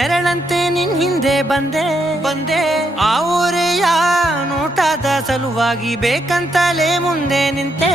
ನೆರಳಂತೆ ನಿನ್ ಹಿಂದೆ ಬಂದೆ ಆ ಊರೆಯ ನೋಟದ ಸಲುವಾಗಿ ಬೇಕಂತಲೇ ಮುಂದೆ ನಿಂತೆ